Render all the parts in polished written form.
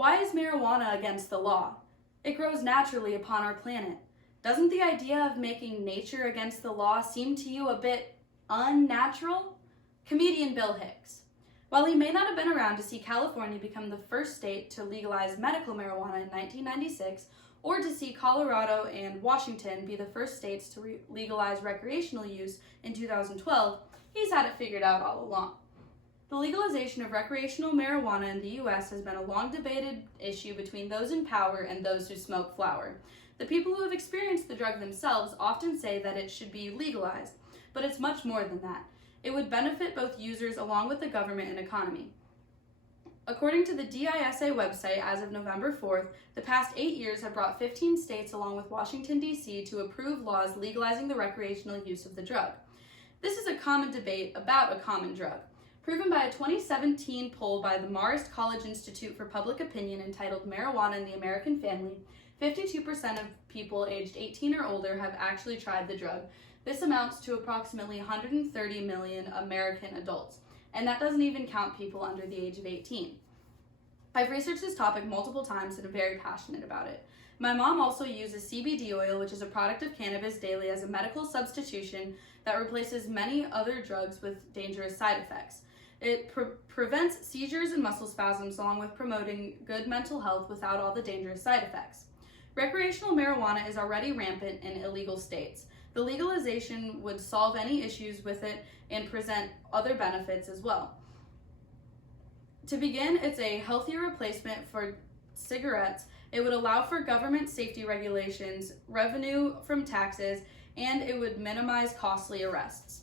Why is marijuana against the law? It grows naturally upon our planet. Doesn't the idea of making nature against the law seem to you a bit unnatural? Comedian Bill Hicks. While he may not have been around to see California become the first state to legalize medical marijuana in 1996, or to see Colorado and Washington be the first states to legalize recreational use in 2012, he's had it figured out all along. The legalization of recreational marijuana in the U.S. has been a long debated issue between those in power and those who smoke flower. The people who have experienced the drug themselves often say that it should be legalized, but it's much more than that. It would benefit both users along with the government and economy. According to the DISA website, as of November 4th, the past 8 years have brought 15 states along with Washington, D.C. to approve laws legalizing the recreational use of the drug. This is a common debate about a common drug. Proven by a 2017 poll by the Marist College Institute for Public Opinion entitled Marijuana in the American Family, 52% of people aged 18 or older have actually tried the drug. This amounts to approximately 130 million American adults, and that doesn't even count people under the age of 18. I've researched this topic multiple times and am very passionate about it. My mom also uses CBD oil, which is a product of cannabis daily, as a medical substitution that replaces many other drugs with dangerous side effects. It prevents seizures and muscle spasms, along with promoting good mental health without all the dangerous side effects. Recreational marijuana is already rampant in illegal states. The legalization would solve any issues with it and present other benefits as well. To begin, it's a healthier replacement for cigarettes. It would allow for government safety regulations, revenue from taxes, and it would minimize costly arrests.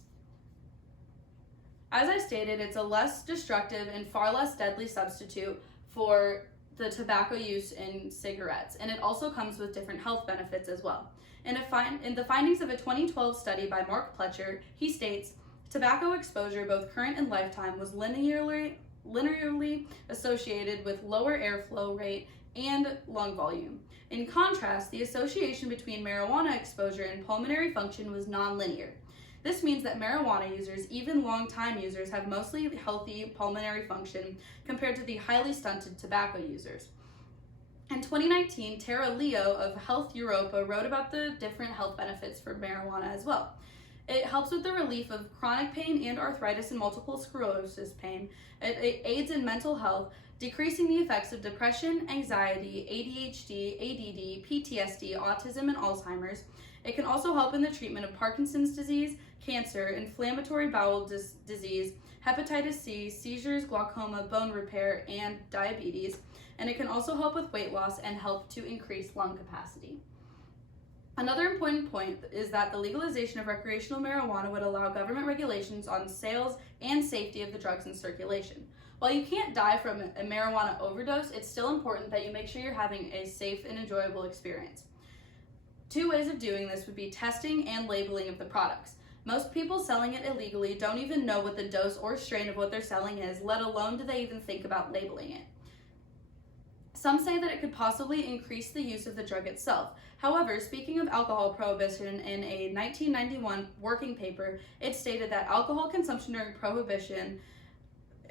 As I stated, it's a less destructive and far less deadly substitute for the tobacco use in cigarettes, and it also comes with different health benefits as well. In the findings of a 2012 study by Mark Pletcher, he states, tobacco exposure, both current and lifetime, was linearly associated with lower airflow rate and lung volume. In contrast, the association between marijuana exposure and pulmonary function was nonlinear. This means that marijuana users, even long-time users, have mostly healthy pulmonary function compared to the highly stunted tobacco users. In 2019, Tara Leo of Health Europa wrote about the different health benefits for marijuana as well. It helps with the relief of chronic pain and arthritis and multiple sclerosis pain. It aids in mental health, decreasing the effects of depression, anxiety, ADHD, ADD, PTSD, autism, and Alzheimer's. It can also help in the treatment of Parkinson's disease, cancer, inflammatory bowel disease, hepatitis C, seizures, glaucoma, bone repair, and diabetes. And it can also help with weight loss and help to increase lung capacity. Another important point is that the legalization of recreational marijuana would allow government regulations on sales and safety of the drugs in circulation. While you can't die from a marijuana overdose, it's still important that you make sure you're having a safe and enjoyable experience. Two ways of doing this would be testing and labeling of the products. Most people selling it illegally don't even know what the dose or strain of what they're selling is, let alone do they even think about labeling it. Some say that it could possibly increase the use of the drug itself. However, speaking of alcohol prohibition, in a 1991 working paper, it stated that alcohol consumption during prohibition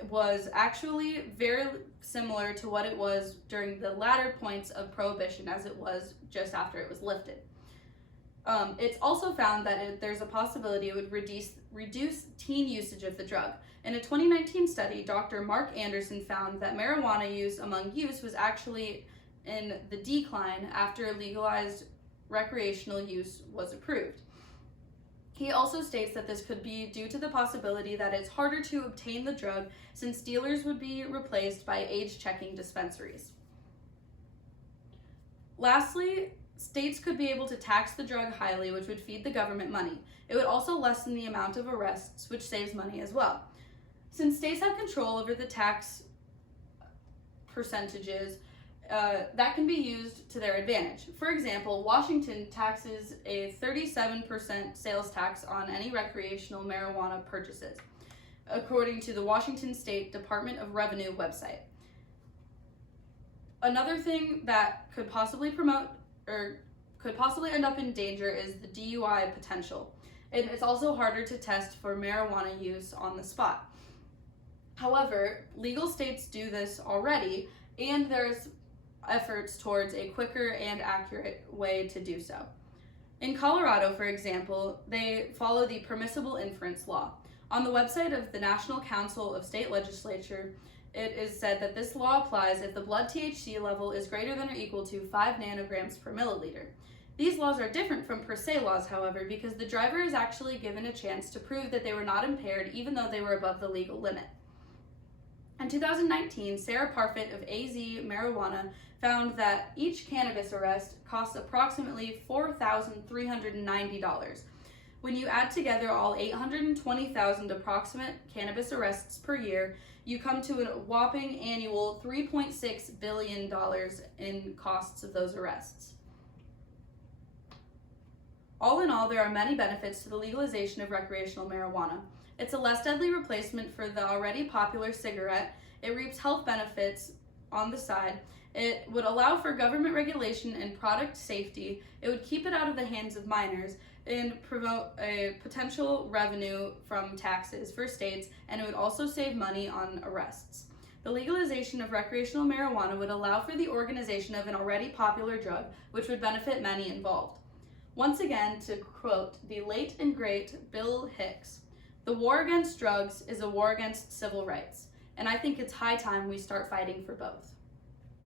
was actually very similar to what it was during the latter points of prohibition as it was just after it was lifted. It's also found that there's a possibility it would reduce teen usage of the drug. In a 2019 study, Dr. Mark Anderson found that marijuana use among youth was actually in the decline after legalized recreational use was approved. He also states that this could be due to the possibility that it's harder to obtain the drug since dealers would be replaced by age-checking dispensaries. Lastly, states could be able to tax the drug highly, which would feed the government money. It would also lessen the amount of arrests, which saves money as well. Since states have control over the tax percentages, that can be used to their advantage. For example, Washington taxes a 37% sales tax on any recreational marijuana purchases, according to the Washington State Department of Revenue website. Another thing that could possibly end up in danger is the DUI potential. And it's also harder to test for marijuana use on the spot. However, legal states do this already, and there's efforts towards a quicker and accurate way to do so. In Colorado, for example, they follow the permissible inference law. On the website of the National Council of State Legislature, it is said that this law applies if the blood THC level is greater than or equal to 5 nanograms per milliliter. These laws are different from per se laws, however, because the driver is actually given a chance to prove that they were not impaired even though they were above the legal limit. In 2019, Sarah Parfit of AZ Marijuana found that each cannabis arrest costs approximately $4,390. When you add together all 820,000 approximate cannabis arrests per year, you come to a whopping annual $3.6 billion in costs of those arrests. All in all, there are many benefits to the legalization of recreational marijuana. It's a less deadly replacement for the already popular cigarette. It reaps health benefits on the side. It would allow for government regulation and product safety. It would keep it out of the hands of minors and promote a potential revenue from taxes for states, and it would also save money on arrests. The legalization of recreational marijuana would allow for the organization of an already popular drug, which would benefit many involved. Once again, to quote the late and great Bill Hicks, "The war against drugs is a war against civil rights, and I think it's high time we start fighting for both."